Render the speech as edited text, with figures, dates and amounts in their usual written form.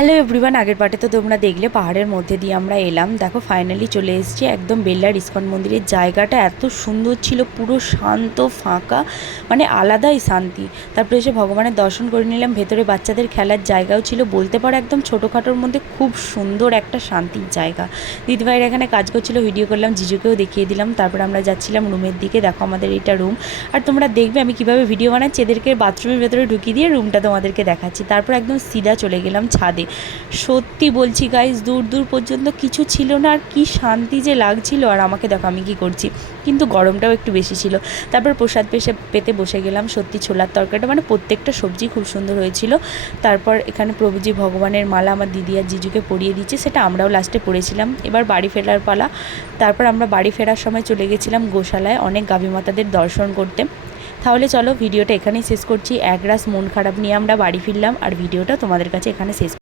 Hello everyone, আগের পার্টে তো তোমরা দেখলে পাহাড়ের মধ্যে দিয়ে আমরা এলাম। দেখো ফাইনালি চলে এসেছি একদম বেল্লার ইস্কন মন্দিরের। জায়গাটা এত সুন্দর ছিল, পুরো শান্ত ফাঁকা, মানে আলাদাই শান্তি। তারপরে এসে ভগবানের দর্শন করে নিলাম। ভেতরে বাচ্চাদের খেলার জায়গাও ছিল, বলতে পারো একদম ছোটোখাটোর মধ্যে খুব সুন্দর একটা শান্তির জায়গা। দিদিভাইয়ের এখানে কাজ করছিলো, ভিডিও করলাম, জিজুকেও দেখিয়ে দিলাম। তারপরে আমরা যাচ্ছিলাম রুমের দিকে। দেখো আমাদের এটা রুম, আর তোমরা দেখবে আমি কীভাবে ভিডিও বানাচ্ছি। এদেরকে বাথরুমের ভেতরে ঢুকিয়ে দিয়ে রুমটা তোমাদেরকে দেখাচ্ছি। তারপর একদম সিধা চলে গেলাম ছাদে। সত্যি বলছি গাইস, দূর দূর পর্যন্ত কিছু ছিল না, আর কি শান্তি যে লাগছিল। আর আমাকে দেখো আমি কি করছি, কিন্তু গরমটাও একটু বেশি ছিল। তারপর প্রসাদ পেতে বসে গেলাম। সত্যি ছোলার তরকারিটা, মানে প্রত্যেকটা সবজি খুব সুন্দর হয়েছিল। তারপর এখানে প্রভুজি ভগবানের মালা আমার দিদি আর জিজুকে পরিয়ে দিচ্ছে, সেটা আমরাও লাস্টে পড়েছিলাম। এবার বাড়ি ফেরার পালা। তারপর আমরা বাড়ি ফেরার সময় চলে গেছিলাম গোশালায় অনেক গাভী মাতাদের দর্শন করতে। তাহলে চলো ভিডিওটা এখানেই শেষ করছি। একরাশ মন খারাপ নিয়ে আমরা বাড়ি ফিরলাম, আর ভিডিওটা তোমাদের কাছে এখানে শেষ